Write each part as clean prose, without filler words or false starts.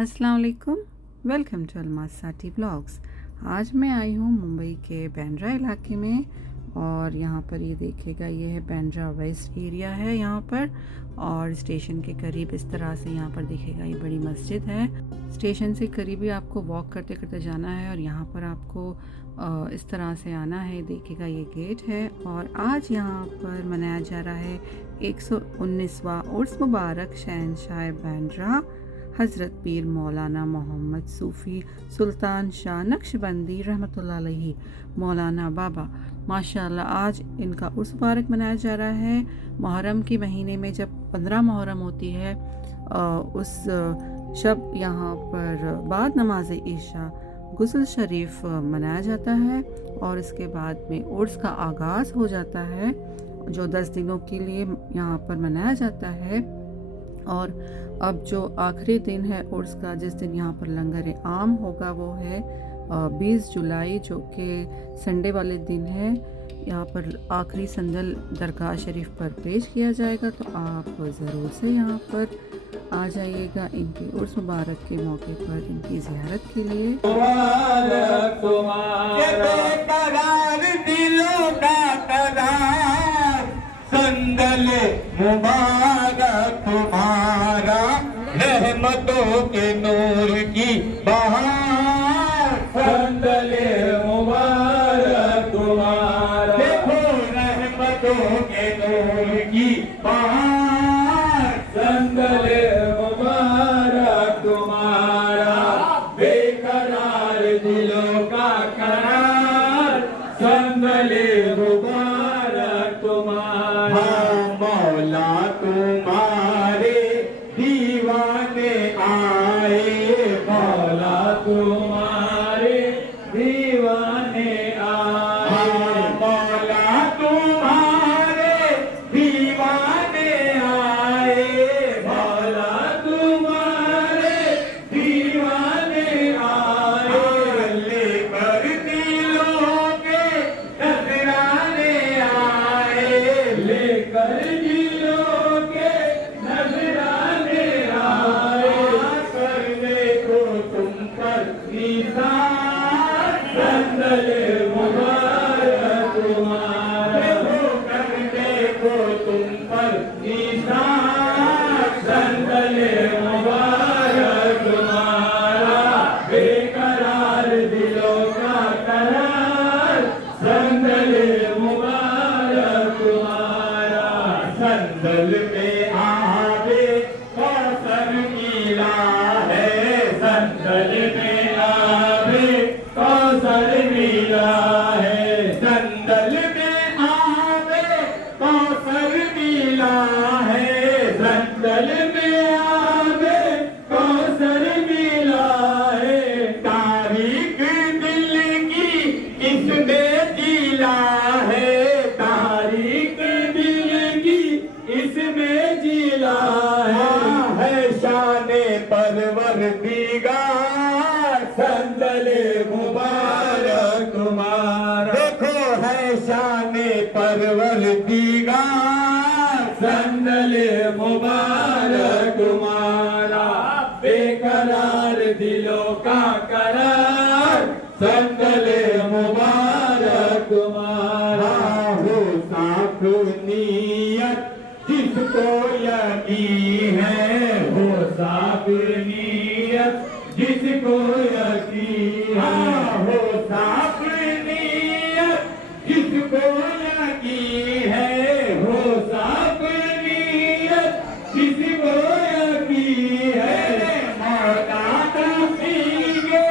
अस्सलाम वालेकुम, welcome to Almas साटी ब्लॉग्स। आज मैं आई हूँ मुंबई के बांद्रा इलाके में और यहाँ पर ये देखिएगा, ये है बांद्रा वेस्ट एरिया है यहाँ पर। और स्टेशन के करीब इस तरह से यहाँ पर देखिएगा ये बड़ी मस्जिद है। स्टेशन से करीब ही आपको वॉक करते करते जाना है और यहाँ पर आपको इस तरह से आना है। देखिएगा ये गेट है और आज यहाँ पर मनाया जा रहा है 119वां उर्स मुबारक शहंशाह बांद्रा हज़रत पीर मौलाना मोहम्मद सूफ़ी सुल्तान शाह नक्शबंदी रहमतुल्लाह अलैहि मौलाना बाबा। माशाअल्लाह आज इनका उर्स मुबारक मनाया जा रहा है। मुहर्रम के महीने में जब 15 मुहर्रम होती है उस शब यहाँ पर बाद नमाज ईशा गुस्ल शरीफ मनाया जाता है और इसके बाद में उर्स का आगाज़ हो जाता है जो 10 दिनों के लिए यहाँ पर मनाया जाता है। और अब जो आखिरी दिन है उर्स का, जिस दिन यहाँ पर लंगर आम होगा, वो है 20 जुलाई जो कि संडे वाले दिन है। यहाँ पर आखिरी संदल दरगाह शरीफ पर पेश किया जाएगा, तो आप ज़रूर से यहाँ पर आ जाइएगा इनके उर्स मुबारक के मौके पर इनकी ज़ियारत के लिए। मुबारक तुम्हारा रहमतों के नूर की बहार, संदले मुबारक तुम्हारा, देखो रहमतों के नूर की बहार, संदले मुबारक तुम्हारा, बेकरार दिलों का करार, संदले मुबारक तुम्हारा। मौला तुम्हारे दीवाने आए, मौला तुम्हारे दीवाने आए, मौला तुम्हारे दीवाने आए, मौला तुम्हारे दीवाने आए, लेकर दिलों के नजराने आए, लेकर संदले मुबारक तुम्हारा, करने को तुम पर निशान, संदले मुबारक तुम्हारा, बेकरार दिलों का करार, संदले मुबारक तुम्हारा। संदल में आवे कौसर मिला है, संदल में आवे कौसर मिला है, संदल में आवे कौसर मिला है, संदल में आवे कौसर मिला है, तारीख दिल की इसमें जिला है, तारीख दिल की इसमें जिला है शाने परवर दिगार, संदले मुबारक तुम्हारा, देखो है शाने परवर दिगार, संदले मुबारक तुम्हारा, बेकरार दिलों का करार, संदले मुबारक तुम्हारा। हो साफ नीयत जिसको यकीन है, हो साफ नीयत जिसको यकीन है, हो साफ नीयत जिसको यकीन है, हो साफ नीयत जिसको यकीन है, मौला तौफीके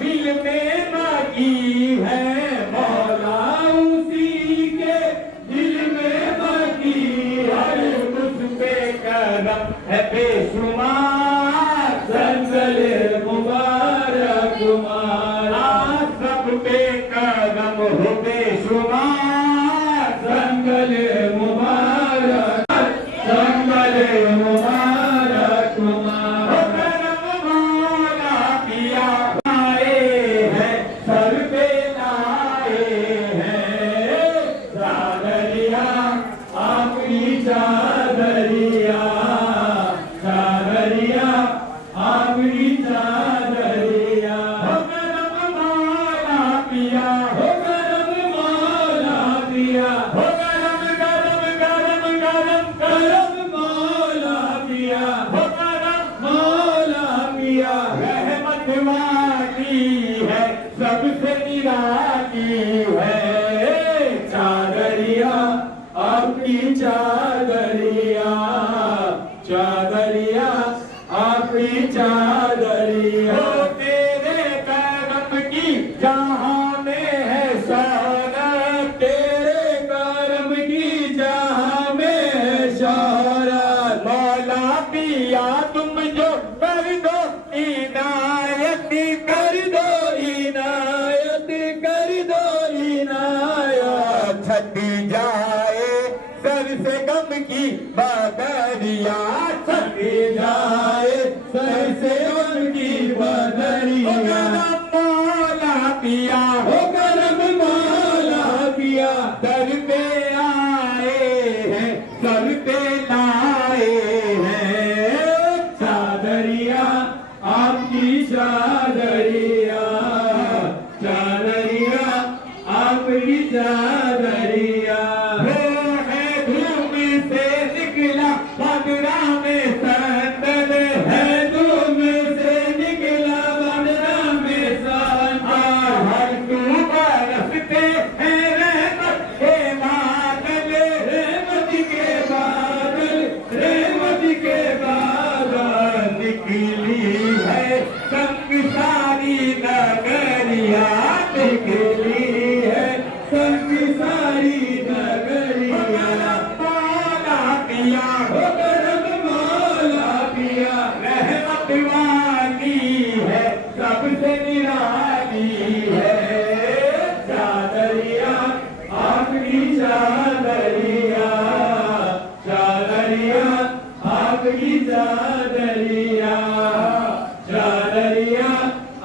दिल में बाकी है, मौला उसी के दिल में बाकी है, उस पे करम है बेशुमार, संदले मुबारक तुम्हारा, सब पे मतवाली है सबसे निराली है। चादरिया आपकी चादरिया, चादरिया आपकी चादरिया। ओ तेरे करम की जहां में है शौहरत, तेरे करम की जहां में है शौहरत। मौला पिया तुम जो कर दो इनायत, कर दो इनायत, कर दो इनायत। छट जाए सर से गम की बदरिया, छट जाए सर से गम की बदरिया। मौला पिया हो करम मौला पिया, दर पे आए हैं सर पे लाए हैं। चादरिया आपकी चादरिया, चादरिया आपकी चादरिया। वो है धूम से निकला बदरा में संदल, है धूम से निकला बदरा में संदल। हर तू बरसते हैं रहमत के बादल, रहमत के बादल, रहमत के बादल। निकली है संग सारी नगरिया, निकली है संग सारी नगरिया। मौला पिया हो करम मौला पिया, रहमत वाली है सबसे निराली है। चादरिया आपकी चादरिया, चादरिया आपकी चादरिया, चादरिया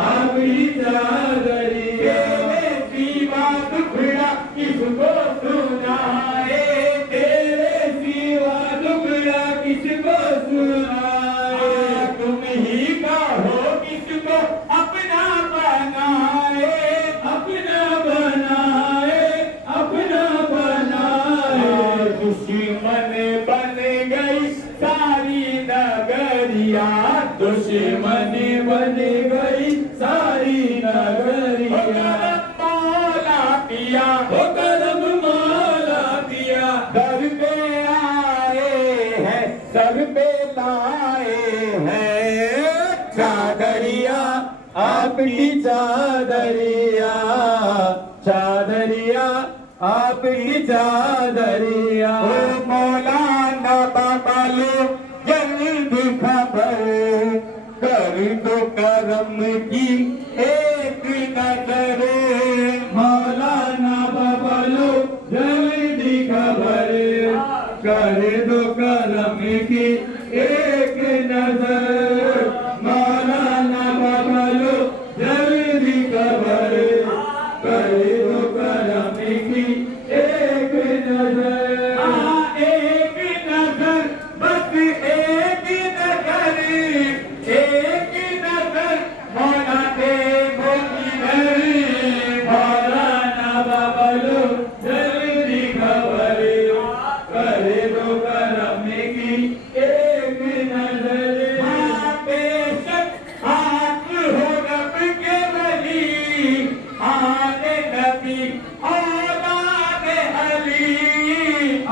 आपकी चादरिया। तेरे सिवा दुखड़ा किसको सुनाए, तेरे सिवा दुखड़ा किसको सुनाए। तुम ही कहो किसको अपना बनाए, अपना बनाए, अपना बनाए। दुश्मन बन गई सारी नगरिया, दुश्मन बन गई सारी नगरिया। मौला पिया हो करम मौला पिया, दर पे आए हैं सर पे लाए हैं। चादरिया आपकी चादरिया, चादरिया आपकी चादरिया। ओ मौलाना बाबा लो जल्द खबर, कर दो करम की एक नजर। मौलाना बाबा लो जल्द खबर, कर दो करम की एक नजर। मौलाना बाबा लो जल्द खबर, कर दो करम की एक नजर। एक नजर बस एक नजर, एक नजर मौला देखो किधर। मौलाना बाबा लो जल्दी खबर, कर दो करम की एक नजर। बेशक आप हो रब के वली, आले नबी औलाद अली,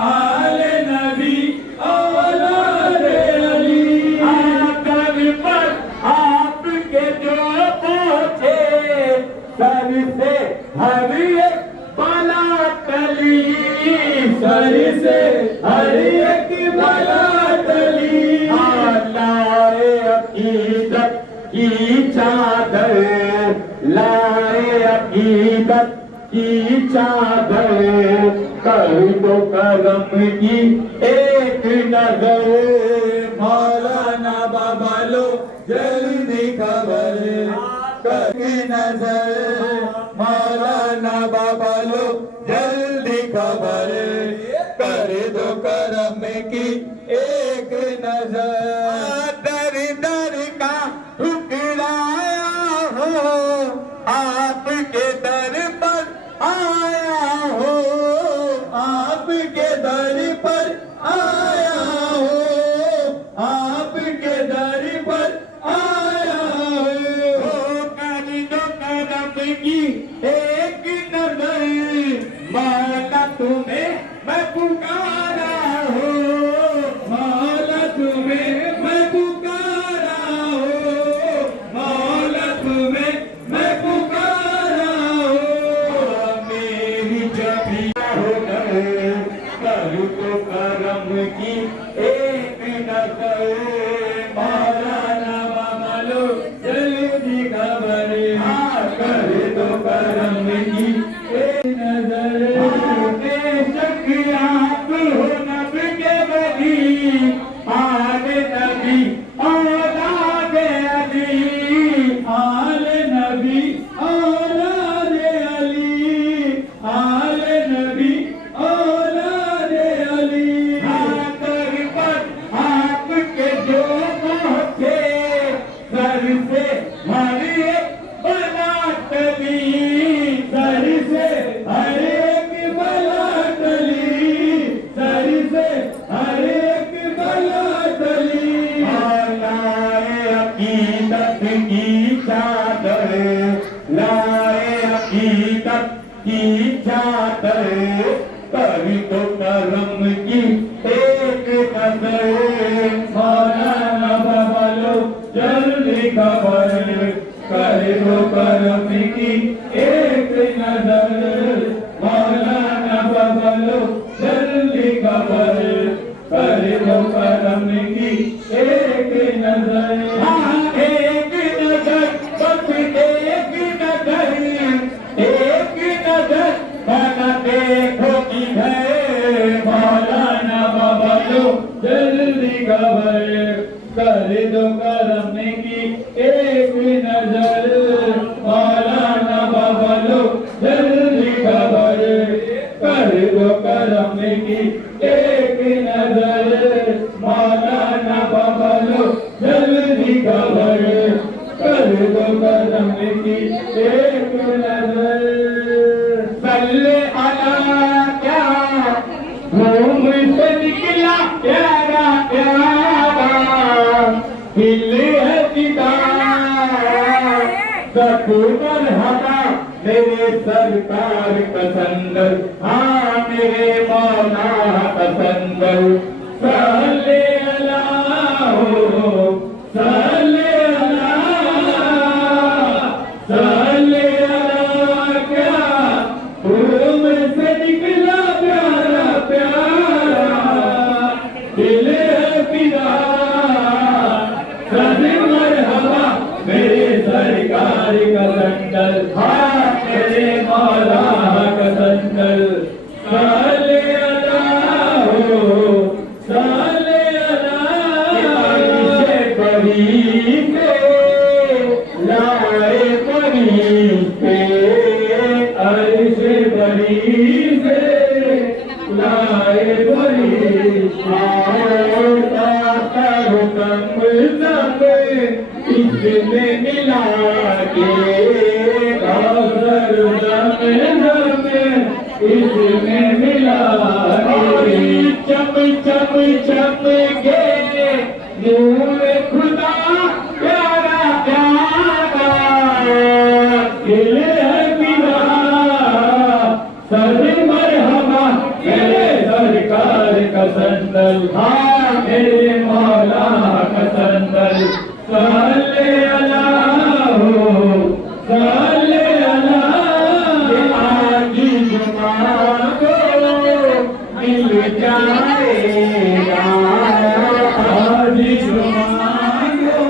आले नबी औलाद अली। आकर पर आपके जो पहुंचे, सर से हर एक बला टली, सर से हर एक बला टली। लाए अकीदत की चादर, लाए अकीदत की चादर, कर दो करम की एक नजर। मौलाना बाबा लो जल्दी खबर, कर नजर। मौलाना बाबा लो जल्दी खबर, कर दो करम की एक नजर। दर दर का ठुकराया हो, आपके दर पर आया हो, आपके दर पर आया हो, आपके दर पर आया हो। सर से हर एक बला टली, सर से हर एक बला टली, सर से हर एक बला टली। लाए अकीदत की चादर, लाए अकीदत की चादर, कर दो करम की एक नजर। मौलाना बबलू जल्दी खबर, कर दो करम की एक नजर। मौलाना बबलू जल्दी खबर, कर दो करम की एक नजर। हाँ एक नजर, बस एक नजर, एक नजर बना देखो किधर। मौलाना बबलू जल्दी खबर, कर दो करम की एक नजर। मौलाना बबलू जल्दी खबर, कर दो करम की एक नजर। मौलाना बबलू जल्दी खबर, कर दो करम की एक नजर। सल्ले अला क्या घूम से निकला प्यारा प्यारा, हिल है दीदार। सकू मरहबा मेरे सरकार कसंदर, हाँ मेरे मौला कसंदर। सल्ले अला हो, सल्ले अला, सल्ले अला क्या घूम से निकला प्यारा प्यारा, दिल है फिदा। सद मरहबा मेरे सरकार कसंदर, हाँ मेरे मौला कसंदर। सल्ले अला हो, सल्ले अला। बड़ी पे लाए बड़ी पे, ऐसे बड़ी से लाए बड़ी। करो कम दम इसमें मिला के, करो दम दम इसमें मिला के। चम चम चम गे नूर खुदा प्यारा प्यारा, दिल है पिता। सर मरहबा मेरे सरकार कसंदर, हाँ मेरे मौला कसंदर। सल्ले अला हो, सल्ले अला। आज जुमा को मिल जाएगा, आज जुमा को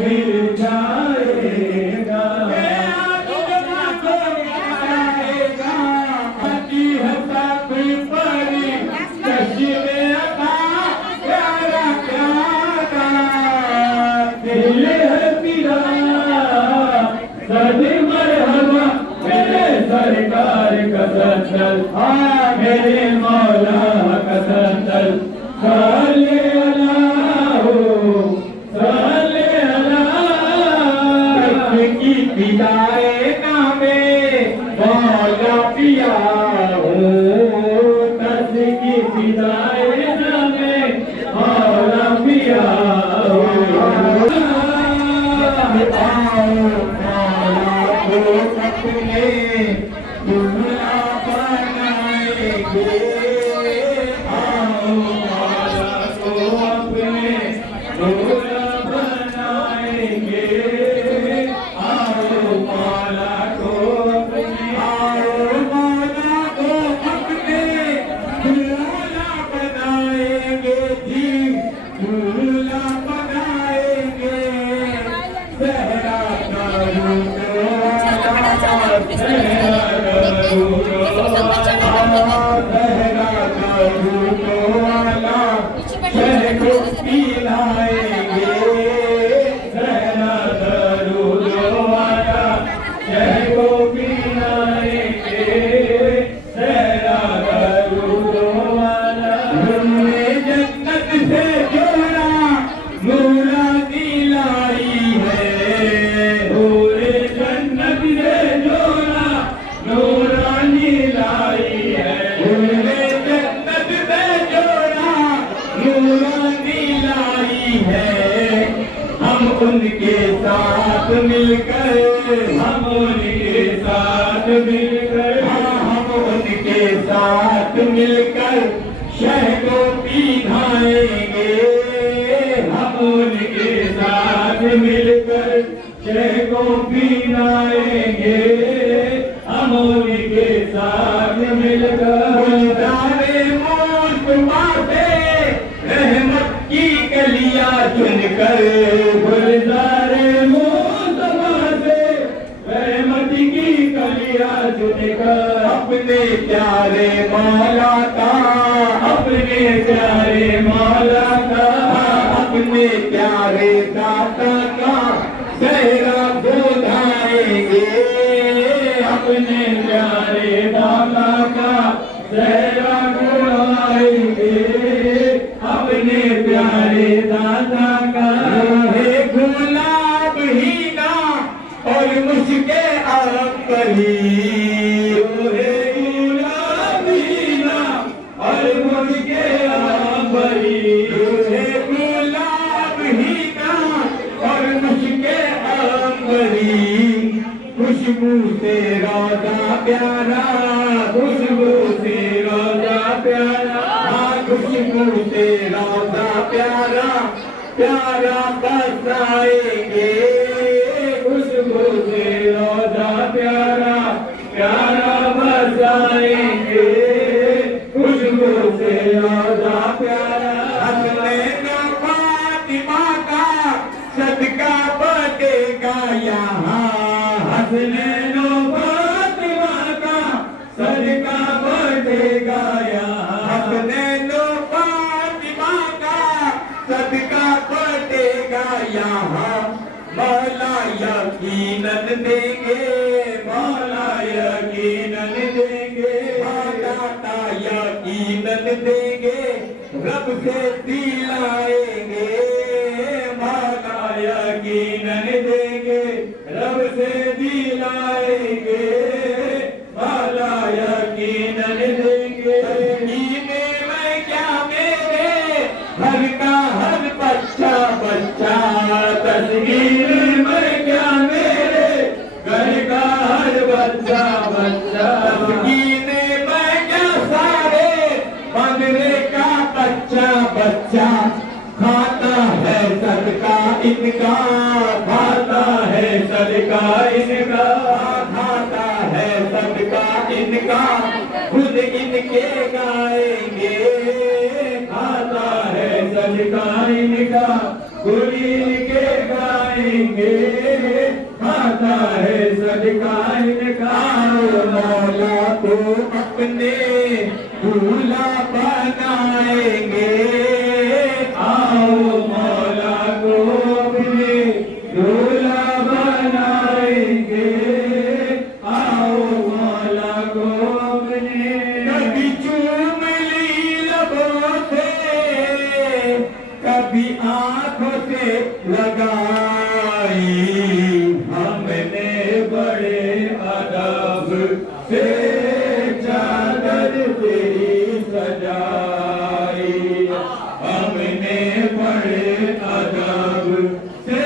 मिल जाएगा। आज जुमा को मिल जाएगा, अजी है सब परी चश्मे अता प्यारा प्यारा, दिल है पिया। सद मरहबा मेरे सरकार कसंदर, हाँ मेरे मौला कसंदर। सल्ले अला हो, सल्ले अला। की पिताए नामे मौला पिया हो, तस की पिताए नामे मौला पिया हो। अपने दुनिया बनाएंगे, आओ मौला को अपने दुनिया बनाएंगे, आओ मौला को अपने, आओ मौला को अपने दूल्हा बनाएंगे जी, दूल्हा बनाएंगे। सहरा जन्नत से जोड़ा नूरानी लाई मिलकर, हम उनके साथ मिलकर, हम उनके साथ मिलकर शह को पिघाएंगे, हम उनके साथ मिलकर शह को पिघाएंगे, हम उनके साथ मिलकर गुलज़ारे मुस्तफा से रहमत की कलियां चुनकर, गुलज़ारे मुस्तफा से रहमत की कलियां चुनकर अपने प्यारे मौला का, अपने प्यारे मौला का, अपने प्यारे दाता का सहरा बुझाएंगे, अपने प्यारे दाता का सहरा बुझाएंगे, अपने प्यारे दाता का गुलाब ही ना और मुझके अंबरी, गुलाब ही ना और मुझके अंबरी, गुलाब ही ना और मुझके अंबरी, खुशबू से रोजा प्यारा, खुशबू से रोजा प्यारा, खुशबू से रोजा प्यारा, प्यारा बरसाएंगे, खुशबू से रोजा प्यारा, प्यारा बरसाएंगे, खुशबू से रोजा प्यारा, अपने फातिमा का सदका बटेगा यहाँ, हसनैनो फातिमा का सदका बटेगा यहाँ, हसनैनो फातिमा का सदका बटेगा यहाँ, मौला यकीनन देंगे, मौला यकीनन देंगे, दाता यकीनन देंगे, रब से दिलाएंगे, मौला यकीनन देंगे, रब से दिलाएंगे, मौला यकीनन देंगे, सीने में क्या मेरे घर का हर बच्चा बच्चा, तस्वीर में क्या मेरे घर का हर बच्चा बच्चा, सीने में क्या सारे बंदरे का बच्चा बच्चा, खाता है सदका इनका, खाता है सदका इनका, खाता है सदका इनका, खुद इनके गाएंगे, खाता है सदका इनका, खुद इनके गाएंगे, खाता है सदका इनका, मौला को अपने दूल्हा बनाएंगे, आओ मौला को अपने दूल्हा बनाएंगे, आओ मौला को अपने, कभी चूम ली लबों से, कभी आंखों से लगाई, हमने बड़े अदब से चादर तेरी सजाई, हमने बड़े अदब से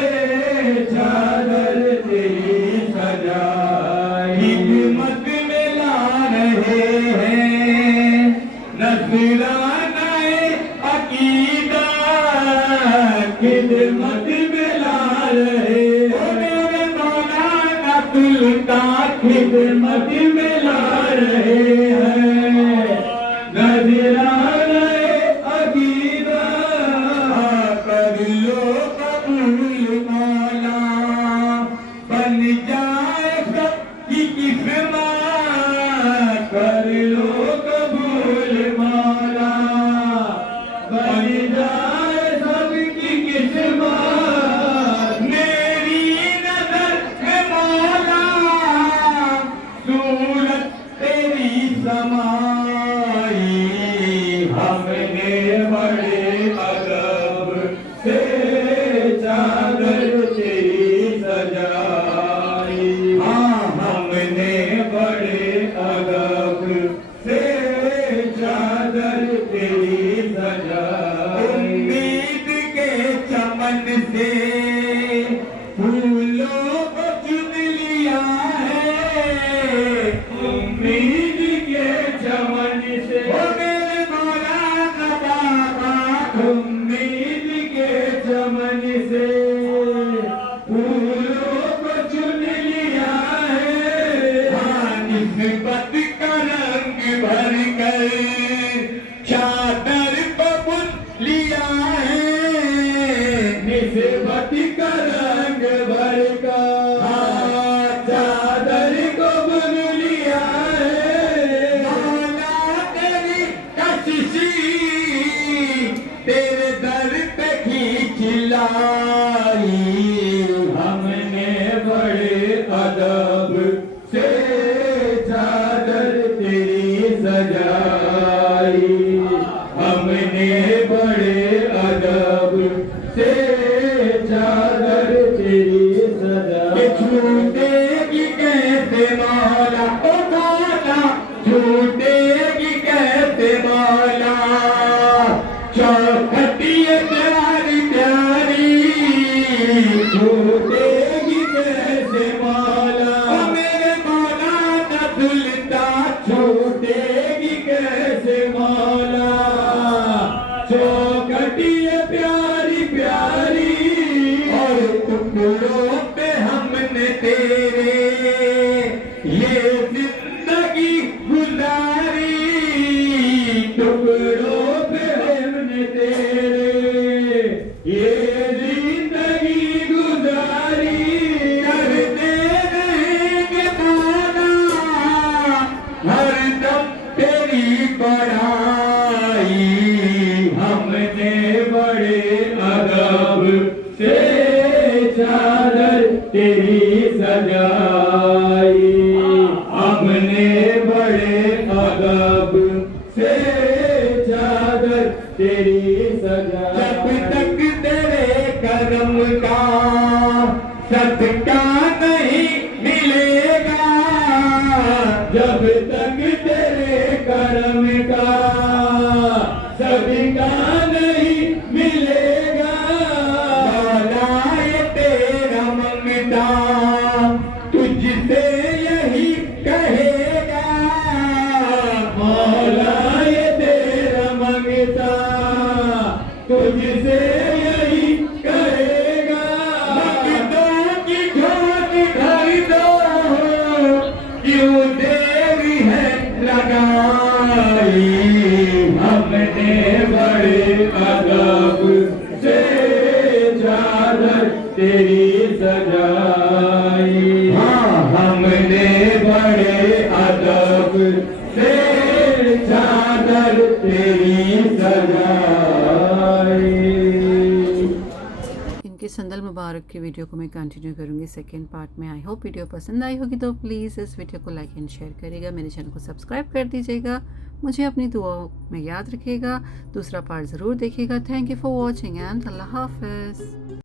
चादर तेरी सजाई, खिदमत में ला रहे हैं नजराने अकीदा, खिदमत में ला रहे हैं मौलाना सुल्तान, खिदमत में ला रहे हैं नजराने अकीदा, कर लो कबूल मौला, बन जाए सबकी किस्मत, कर लो कबूल मौला, बन जाए सबकी किस्मत, मेरी नजर में मौला टुकड़ों को चुन लिया है। हाँ, निस्बत का रंग भर कर चादर को बुन लिया है। निस्बत का रंग भर कर हाँ, चादर को बुन लिया है। मौला तेरी कशिशी तेरे दर पे खींच लाई। हमने बड़े अदब से चादर तेरी सजाई। हमने बड़े अदब से चादर तेरी सजाई। छूटेगी कैसे मौला ओ मौला, छूटेगी कैसे मौला। चौखटी प्यारी प्यारी छूटेगी कैसे मौला। मेरे मौला का दुल्ता छूटेगी कैसे मौला। चौखटी प्यारी प्यारी और टुकड़ों पे हमने तेरे ये जिंदगी गुजारी। टुकड़ों पे हमने तेरे ये जिंदगी गुजारी। करते रहेंगे मौला हरदम तेरी बड़ाई। हमने बड़े अदब से चादर तेरी सजाई। हमने बड़े अदब से चादर तेरी सजाई। जब तक तेरे करम का सदका नहीं मिलेगा। जब तक तेरे करम का सदका नहीं मिलेगा। मौला ये तेरा मंगता तुझसे यही कहेगा। मौला ये तेरा मंगता तुझसे यही कहेगा। मंगतों की झोली भर दो क्यों देरी है लगाई। हमने बड़े अदब से चादर तेरी सजाई। हाँ, हमने बड़े अदब से चादर तेरी सजाई। इनके संदल मुबारक की वीडियो को मैं कंटिन्यू करूँगी सेकेंड पार्ट में। आई होप वीडियो पसंद आई होगी तो प्लीज़ इस वीडियो को लाइक एंड शेयर करिएगा। मेरे चैनल को सब्सक्राइब कर दीजिएगा। मुझे अपनी दुआओं में याद रखिएगा। दूसरा पार्ट ज़रूर देखिएगा। Thank you for watching and अल्लाह हाफ़िज़।